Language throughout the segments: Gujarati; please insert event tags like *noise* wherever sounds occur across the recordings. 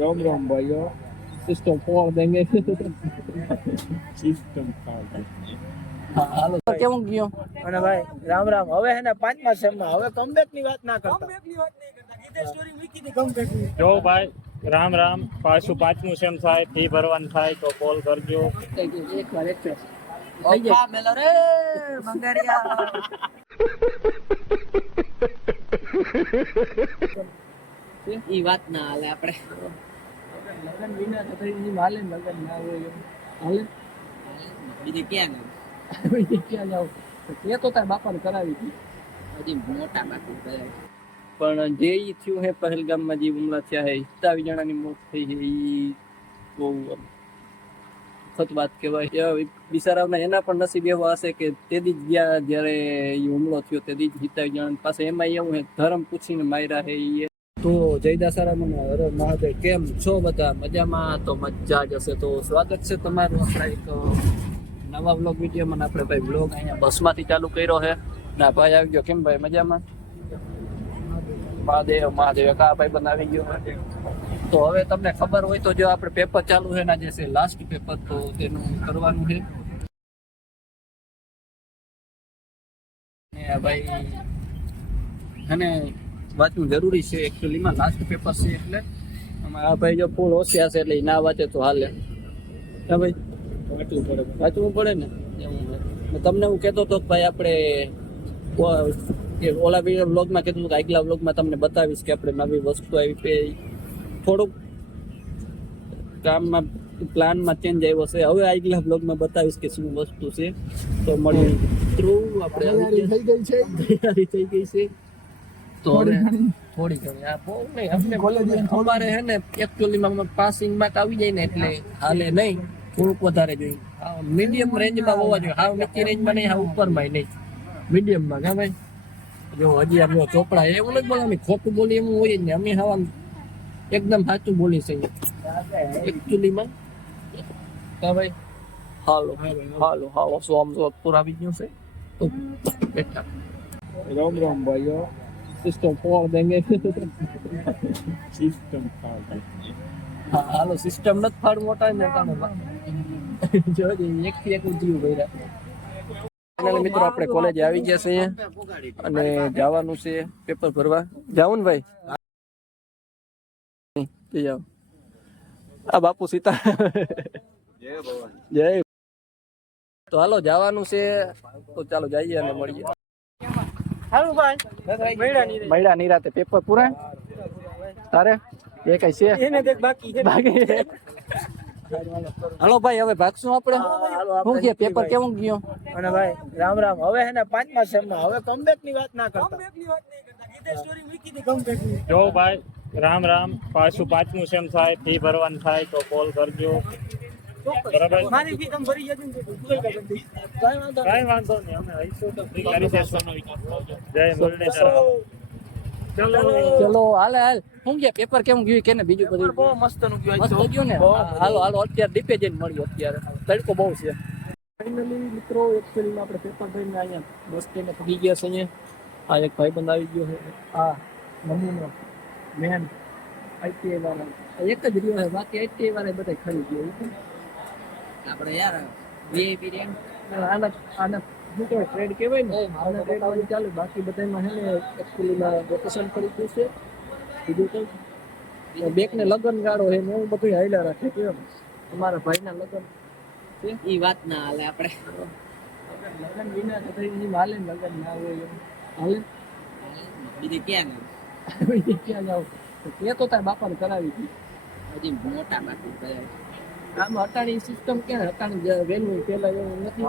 રામ રામ ભાઈઓ સિસ્ટમ ફોર દેંગે સિસ્ટમ ફોર કેવું ગયો અને ભાઈ રામ રામ. હવે હે ને પાંચમા સેમમાં હવે કમબેકની વાત ના કરતા. કમબેકની વાત નહીં કરતા. કીધે સ્ટોરી મૂકી દી કમબેકની. જો ભાઈ રામ રામ. પાછું પાંચમું સેમ થાય ફી ભરવાનું થાય તો કોલ કરજો. એક વાર એક ઓપા મેલો *laughs* ઈ વાત ના હાલે આપણે. લગન વિના તો થઈ ઈ હાલે લગન ના હોય હાલે બીજે ક્યાં બીજે ક્યાં જાવ તે તો તાર બાપાને કરાવી હતી. હજી મોટા બાકી ગયા પણ જે ઈ થયું હે પહેલગામમાં જે હુમલા થયા હે સત્તાવીસ જણાની મોત થઈ છે ઈ બહુ સખત વાત કહેવાય. બિસારાવના એના પણ નસીબ એવો હશે કે તેદી જ ગયા જ્યારે એ હુમલો થયો તેદી જ સત્તાવીસ જણા પાસે એમાં એવું હે ધર્મ પૂછીને માર્યા હે ઈ તો જય દાસારામ અરે મહાદેવ, કેમ છો બધા? મજામાં? તો મજા જ હશે. તો સ્વાગત છે તમારું આપણા એક નવા વ્લોગ વિડીયોમાં આપણે ભાઈ વ્લોગ અહીંયા બસમાંથી ચાલુ કર્યો છે. ના, ભાઈ આવી ગયો. કેમ ભાઈ? મજામાં? મહાદેવ મહાદેવ કા ભાઈ બનાવી ગયો. તો હવે તમને ખબર હોય તો જો આપણે પેપર ચાલુ છે ના જે છે લાસ્ટ પેપર તો તેનું કરવાનું છે. ને ભાઈ અને વાંચવું જરૂરી છે. એકચ્યુઅલીમાં લાસ્ટ પેપર છે એટલે આ ભાઈ જો ફૂલ હોશિયાર છે એટલે ના વાંચે તો હાલે. હા ભાઈ? વાંચવું પડે વાંચવું પડે ને? એવું તમને હું કહેતો હતો કે ભાઈ આપણે ઓલા વીડિયો બ્લોગમાં કીધું કે આગલા બ્લોગમાં તમને બતાવીશ કે આપણે નવી વસ્તુ આવી પે થોડુંક કામમાં પ્લાનમાં ચેન્જ આવ્યો છે. હવે આગલા બ્લોગમાં બતાવીશ કે શું વસ્તુ છે. તો મળી થ્રુ આપણે. તૈયારી થઈ ગઈ છે. તો હવે થોડી ઘણી. આ બહુ નહીં. આપણે અમારે હે ને એકચ્યુઅલીમાં પાસિંગ માર્ક આવી જાય ને એટલે હાલે નહીં. થોડુંક વધારે જોઈએ. મીડિયમ રેન્જમાં હોવા જોઈએ. હા નીચી રેન્જમાં નહીં હા ઉપરમાં નહીં. મીડિયમમાં કા ભાઈ? જો હજી અમે ચોપડા એવું નથી બોલે અમે ખોટું બોલી એવું હોય જ ને અમે હવા એકદમ સાચું બોલી છે એકચ્યુઅલીમાં કા ભાઈ? હાલો હાલો હાલો. સોમ સો પૂરા આવી ગયું છે? તો બેઠા. રામ રામ ભાઈઓ. સિસ્ટમ ફોડ દેંગે સિસ્ટમ હા, હાલો સિસ્ટમ નથી ફાડ મોટા ને તાણે જોજે એક થી એક જીવ ભર્યા મિત્રો આપણે કોલેજ આવી ગયા છે અને જવાનું છે પેપર ભરવા. જાવું ને ભાઈ? જાઓ આ બાપુ સીતા. જય. તો હાલો જવાનું છે. તો ચાલો જઈએ અને મળીએ. હારું ભાઈ. મેળા ની નિરાતે પેપર પૂરા? તારે? એ કઈ છે? એને દેખ બાકી છે. બાકી હાલો ભાઈ હવે ભાગશું આપણે? શું કે પેપર કેવું ગયું? અને ભાઈ રામ રામ. હવે હે ને પાંચમા સેમમાં હવે કમબેકની વાત ના કરતા. જો ભાઈ રામ રામ. પાછું પાંચમું સેમ થાય ફી ભરવાનું થાય તો કોલ કરજો. મારી ફી તમે ભરી જજો કઈ વાંધો કાંઈ વાંધો નહીં અમે આવીશું. તો ફ્રી કરી દેશું જય મુરલીધર ચલો. ચલો. હાલે હાલ. હું કે પેપર કેમ ગયું કે ને બીજું બધું? બહુ મસ્તનું ગયું મસ્ત ગયું ને? હાલો હાલો. અત્યારે દીપે જઈને મળ્યું અત્યારે. તડકો બહુ છે. ફાઇનલી મિત્રો એકચ્યુઅલી આપણે પેપર ભરીને અહીંયા બસ સ્ટેન્ડે પગી ગયા છે અહીંયા. આ એક ભાઈ બંધ આવી ગયો છે. આ નમૂનો મેન આઈટીઆઈ વાળા. એક જ રહ્યો છે. બાકી આઈટીઆઈ વાળા બધા ખરી ગયો. આપણે યાર વીઆઈપી રેન્ક આના આના શું કહેવાય ટ્રેડ કહેવાય ને? આના ટ્રેડ આવવાનું ચાલુ. બાકી બધામાં છે ને એકચ્યુઅલીમાં વેકેશન કરી ગયું છે. બીજું કંઈ? બેક ને લગન ગાળો છે ને એવું બધું હાઈલા રાખે કેમ તમારા ભાઈના લગન. એ વાત ના હાલે આપણે. લગન વિના તો થઈ હાલે લગન ના હોય હાલે? બીજે ક્યાં બીજે ક્યાં જાવ? તે તો તારા બાપાને કરાવી હતી. હજી મોટા બાકી ગયા આમ હટાણી સિસ્ટમ ક્યાં હટાણી વેલું પેલા એવું નથી.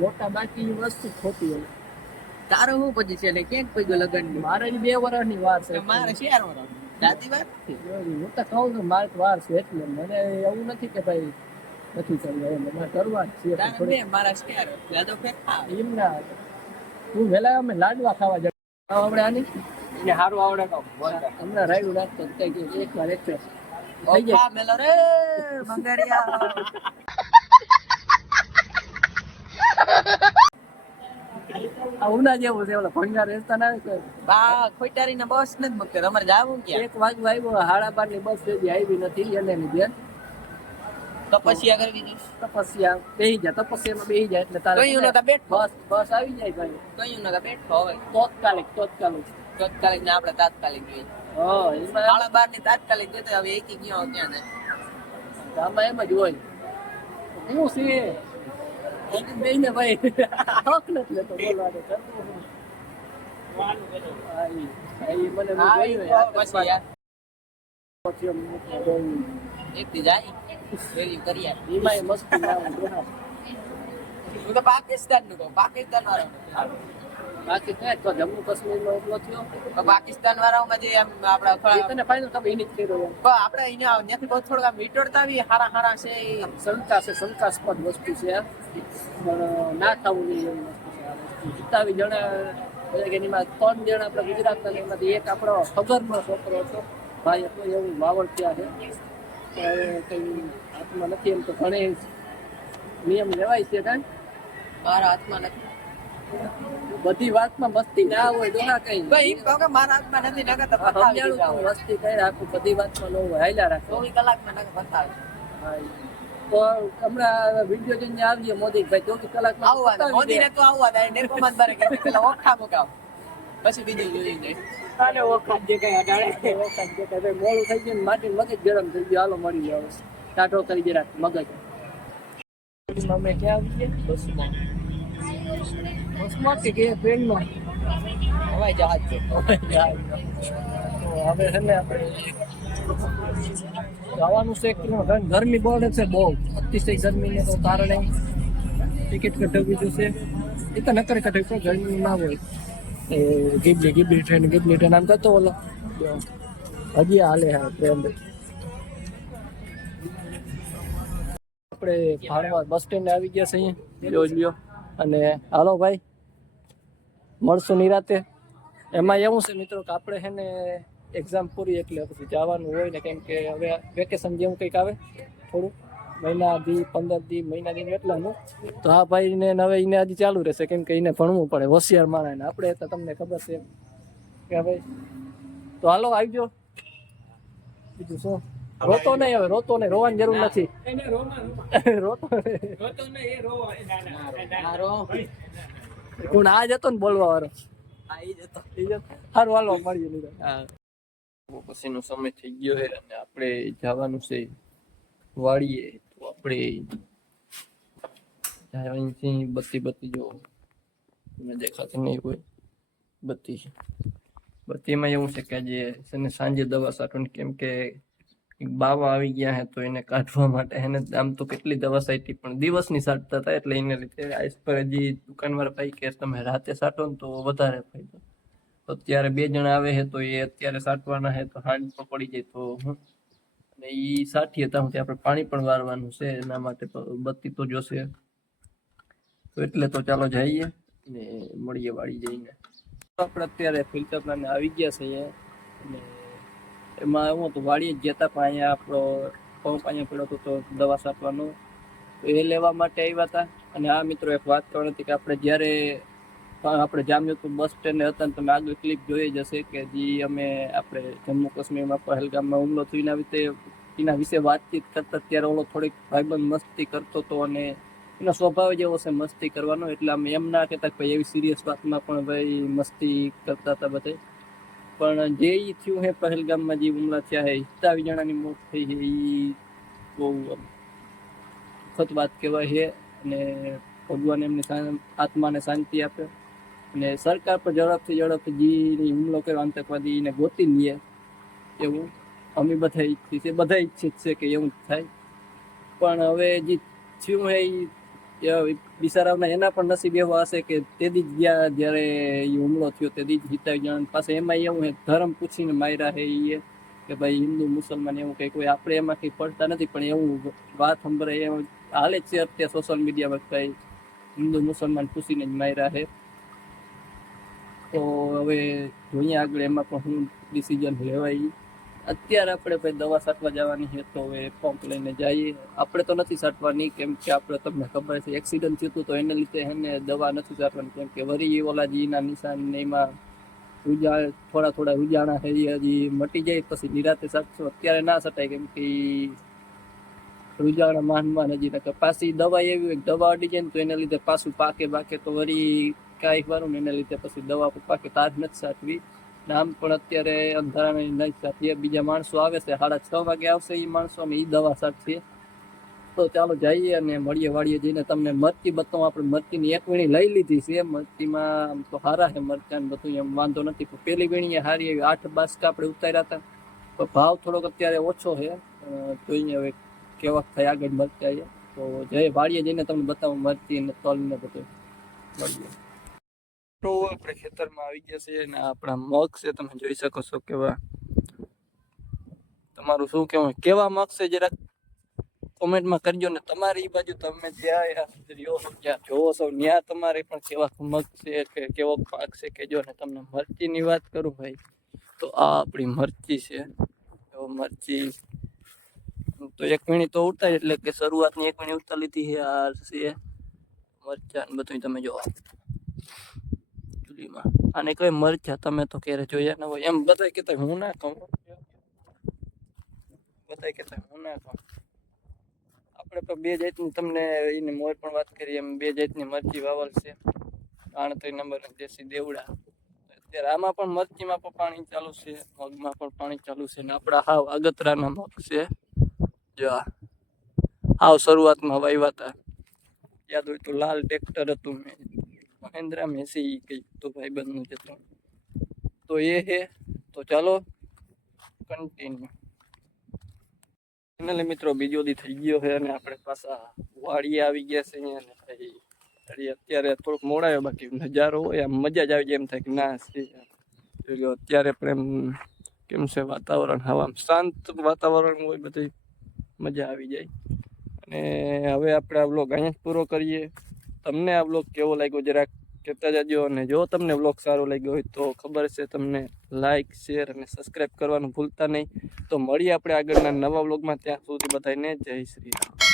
મોટા બાકી વસ્તુ ખોટી હોય. તારો હું પછી છે એટલે ક્યાંક પગ્યો લગન મારે બે વર્ષની વાર છે. મારે ચાર વર્ષ દાદી વાત નથી? હું તો કહું છું મારે વાર છે એટલે મને એવું નથી કે ભાઈ નથી કરવા એમ. અમારે કરવા જ છે મારા ફેક એમ ના હું. વેલા અમે લાડવા ખાવા જતા આવડે આની? એને હારું આવડે તો. હમણાં રાયડું રાખતો તો કે એક વાર એક થઈ જાય. મેલો રે મંગરિયા. આ ઉના જેવું છે ઓલા ભંગાર રસ્તા ના બા ખોટારી ને બસ નથી મગર તમારે જાવું કે એક વાગ આવ્યો હાડા બારની બસ આવી નથી એને લીધે તપસ્યા કરવી જોઈએ તપસ્યા બેહી જાય તપસ્યામાં બેહી જાય એટલે તારે કયું નતા બેઠો? બસ બસ આવી જાય ભાઈ. કયું નતા બેઠો હવે? તાત્કાલિક તાત્કાલિક. તાત્કાલિક ને આપણે તાત્કાલિક જોઈએ. હા સાડા બારની તાત્કાલિક જતો હવે એક ગયો ત્યાં ને આમાં એમ જ હોય. હું છે. બેને ભાઈ નથી લેતો મને હા, જોયું આમ વેલ્યુ કરી આપ. એમાં મસ્તી ના આવે. હું તો પાકિસ્તાનનું કહું. પાકિસ્તાન વાળા બાકી તો જમ્મુ કાશ્મીરનો ઉપલો થયો. પાકિસ્તાન વાળાઓમાં જે આમ આપડા એ તને ફાયદો તમે એની જ કર્યો. પણ આપણે અહીંયા ત્યાંથી બહુ થોડા મીટોડતા આવી હારા હારા છે શંકા છે શંકાસ્પદ વસ્તુ છે પણ ના થવું જોઈએ એવી વસ્તુ છે જીતાવી જણા એનીમાં ત્રણ જણા આપણા ગુજરાતના ને એમાંથી એક આપણો ખબરનો છોકરો હતો. ભાઈ હતો એવું વાવડ ત્યાં છે. તો હવે કંઈ હાથમાં નથી એમ તો ઘણે નિયમ લેવાય છે કાંઈ? મારા હાથમાં નથી. બધી વાતમાં મસ્તી ના હોય તો કઈ. ભાઈ એમ કહો કે મારા હાથમાં નથી નકર તો પતાવી. મસ્તી કઈ રાખું બધી વાતમાં ન હોય હાલ્યા રાખો. ચોવીસ કલાકમાં નકર પતાવી તો હમણાં વીડિયો જોઈને આવીએ મોદી ભાઈ ચોવીસ કલાકમાં આવવા મોદી ને મોદીને તો આવવા દે ડેપોમાં જ કે પેલા ઓખા મુકાવ. પછી બીજું જોઈ જાય આને વખત જે કઈ અડાડે વખત જે કઈ ભાઈ મોડું થઈ ગયું ને માટી મગજ ગરમ થઈ ગયું. હાલો મળી જાવ ટાટો કરી જરાક મગજ. અમે ક્યાં આવીએ બસમાં બસમાં. કે કે ટ્રેનમાં. હવાઈ જહાજ છે. તો હવે છે ને આપણે જવાનું છે કે કારણ ગરમી બહુ છે બહુ. અતિશય ગરમીને તો કારણે ટિકિટ કઢાવવી જોશે. એ તો નકર કઢાવી પણ ગરમી ના હોય. એ ગીબલી ગીબલી ટ્રેન ગીબલી ટ્રેન આમ કરતો ઓલો. હજી હાલે હા ટ્રેન આપણે ભાણવા બસ સ્ટેન્ડ આવી ગયા છે અહીંયા જોઈ લ્યો. અને હાલો ભાઈ મળશું નિરાતે. એમાં એવું છે મિત્રો કે આપણે છે ને એક્ઝામ પૂરી એટલે પછી જવાનું હોય ને કેમ કે હવે વેકેશન જેવું કંઈક આવે થોડું. મહિના દી, પંદર દી, મહિના દી એટલાનું. તો આ ભાઈને હવે એને હજી ચાલુ રહેશે, કેમ કે એને ભણવું પડે, હોશિયાર માણસ ને. આપણે તો તમને ખબર છે કે ભાઈ તો હાલો, આવજો. બીજું શું? રોતો નહીં હવે, રોતો નહીં, રોવાની જરૂર નથી. રોતો કોણ આ જતો ને બોલવા વાળો સારું હાલો પછીનો સમય થઈ ગયો છે અને આપણે જવાનું છે વાડીએ. તો આપણે અહીંથી બત્તી બત્તી જો તમને દેખાતી નહીં હોય બત્તી બત્તીમાં એવું છે કે આજે છે ને સાંજે દવા છાંટવાની કેમ કે એક બાવા આવી ગયા હે તો એને કાઢવા માટે એને આમ તો કેટલી દવા છાંટી પણ દિવસની છાંટતા હતા એટલે એને લીધે આઈસ પર હજી દુકાનવાળા ભાઈ કે તમે રાતે છાંટો ને તો વધારે ફાયદો તો અત્યારે બે જણા આવે છે તો એ અત્યારે સાટવાના છે તો હાંજ પણ પડી જાય તો હું અને એ સાઠી હતા હું આપણે પાણી પણ વારવાનું છે, એના માટે તો બત્તી તો જોશે. તો એટલે તો ચાલો જઈએ ને મળીએ વાળી જઈને. આપણે અત્યારે ફિલ્ટર પ્લાન આવી ગયા છે અહીંયા. અને એમાં એવું હતું વાળીએ જ જતા, પણ અહીંયા આપણો પંપ અહીંયા પડ્યો હતો તો દવા છાંટવાનો. એ લેવા માટે આવ્યા હતા. અને આ મિત્રો એક વાત કરવાની હતી કે આપણે જ્યારે આપણે જામ્યું બસ સ્ટેન્ડ હતા ને તમે આગળ ક્લિપ જોઈ જ હશે કે જે અમે આપણે જમ્મુ કાશ્મીરમાં પહેલગામમાં હુમલો થયો. એના વિશે એના વિશે વાતચીત કરતા ત્યારે ઓલો થોડીક ભાઈબંધ મસ્તી કરતો હતો અને એનો સ્વભાવ જ એવો છે, મસ્તી કરવાનો. એટલે અમે એમ ના કહેતા ભાઈ એવી સિરિયસ વાતમાં પણ ભાઈ મસ્તી કરતા હતા બધા. પણ જે ઈ થયું હે પહેલગામમાં જે હુમલા થયા હે, સત્તાવીસ જણાની મોત થઈ છે એ બહુ દુઃખદ વાત કહેવાય છે અને ભગવાન એમની આત્માને શાંતિ આપે. અને સરકાર પર ઝડપથી ઝડપથી જે હુમલો કર્યો આતંકવાદીને ગોતી લે. એવું. અમે બધા ઈચ્છીએ છીએ, બધા ઈચ્છિત છે કે એવું જ થાય. પણ હવે જે થયું એ બિસારાવના એના પણ નસીબ એવા હશે કે તેદી જ ગયા જ્યારે એ હુમલો થયો તેદી જ જીતાવી જણ પાસે એમાં એવું હે, ધર્મ પૂછીને માર્યા હે એ કે ભાઈ હિન્દુ, મુસલમાન એવું કંઈ કોઈ આપણે એમાં કંઈ પડતા નથી, પણ એવું વાત સંભળાય એવું હાલે જ છે અત્યારે સોશિયલ મીડિયામાં કંઈ. હિન્દુ, મુસલમાન પૂછીને જ માર્યા છે તો હવે જોઈએ આગળ એમાં પણ શું ડિસિઝન લેવાય અત્યારે આપણે ભાઈ દવા છાંટવા જવાની છે, તો હવે પંપ લઈને જઈએ. આપણે તો નથી છાંટવાની કેમ કે આપણે તમને ખબર છે એક્સિડન્ટ થયું હતું તો એને લીધે એને દવા નથી છાંટવાની કેમ કે વરી ઓલાજીના નિશાન ને એમાં રૂજા થોડા થોડા રૂજાણા છે, એ હજી મટી જાય પછી નિરાતે સાચો અત્યારે ના છટાય કેમ કે રૂજાણા માન માન હજી પાછી દવા એવી હોય દવા અડી જાય ને તો એના લીધે પાછું પાકે બાકે તો વળી કાંઈક વારું ને એના લીધે પછી દવા પાકે તાજ નથી સાચવી. આમ પણ અત્યારે અંધારાની નહીં સાચીએ બીજા માણસો આવે છે, સાડા છ વાગે આવશે એ માણસો અમે એ દવા સાચવીએ તો ચાલો જઈએ અને મળીએ વાળીએ જઈને તમને મરચી બતાવું. આપણે મરચીની એક વીણી લઈ લીધી છે. મરચીમાં આમ તો સારા છે મરચાં બધું, એમ વાંધો નથી. પણ પેલી વીણીએ હારી એવી આઠ બાસકા આપણે ઉતાર્યા હતા. પણ ભાવ થોડોક અત્યારે ઓછો છે. જોઈએ હવે કેવા થાય આગળ મરચા તો જય વાળીએ જઈને તમને બતાવું મરચી અને તલ ને બધું. મળીએ. તો આપણે ખેતરમાં આવી ગયા છે અને આપણા મગ છે, તમે જોઈ શકો છો કેવા તમારું શું કહેવાય કેવા મગ છે, જરાક કોમેન્ટમાં કરજો ને તમારી બાજુ તમે જ્યાં રહ્યો જ્યાં જોવો છો ત્યાં તમારે પણ કેવા મગ છે કે કેવો પાક છે કે જો ને તમને મરચીની વાત કરું ભાઈ, તો આ આપણી મરચી છે. તો મરચી તો એક મિનિટ તો ઉતારી, એટલે કે શરૂઆતની એક મિનિટ ઉતારી લીધી છે, આ છે મરચા બધું તમે જો ચૂલીમાં અને કઈ મરચા તમે તો ક્યારે જોયા ન હોય. એમ બધાય કહેતા હું ના કહું બધાય કહેતા હું ના કહું આપણે તો બે જાતની તમને એની મોર પણ વાત કરી, એમ બે જાતની મરચી વાવલ છે. આણત્રીસ નંબર દેશી દેવડા. અત્યારે આમાં પણ મરચીમાં પણ પાણી ચાલુ છે, મગમાં પણ પાણી ચાલુ છે, ને આપણા હાવ અગતરાના મગ છે. જો. હાવ શરૂઆતમાં વાવ્યા હતા યાદ હોય તો લાલ ટ્રેક્ટર હતું મેં. મહેન્દ્રા મેસી કઈ તો ભાઈ બંધનું જતું તો એ હે તો ચાલો કન્ટિન્યુ ફાઇનલી મિત્રો બીજો દી થઈ ગયો છે અને આપણે પાછા વાડી આવી ગયા છે અહીંયા ભાઈ અત્યારે થોડુંક મોડાયો બાકી નજારો હોય આમ મજા જ આવી જાય એમ થાય કે ના છે અત્યારે પણ એમ કેમ છે વાતાવરણ હવા શાંત વાતાવરણ હોય બધી મજા આવી જાય અને હવે આપણે આ બ્લોગ અહીંયા જ પૂરો કરીએ તમને આ બ્લોગ કેવો લાગ્યો જરાક કહેતા જજો અને જો તમને બ્લોગ સારો લાગ્યો હોય તો ખબર છે તમને લાઇક શેર અને સબસ્ક્રાઈબ કરવાનું ભૂલતા નહીં. તો મળીએ આપણે આગળના નવા બ્લોગમાં ત્યાં સુધી બધાને જય શ્રી રામ.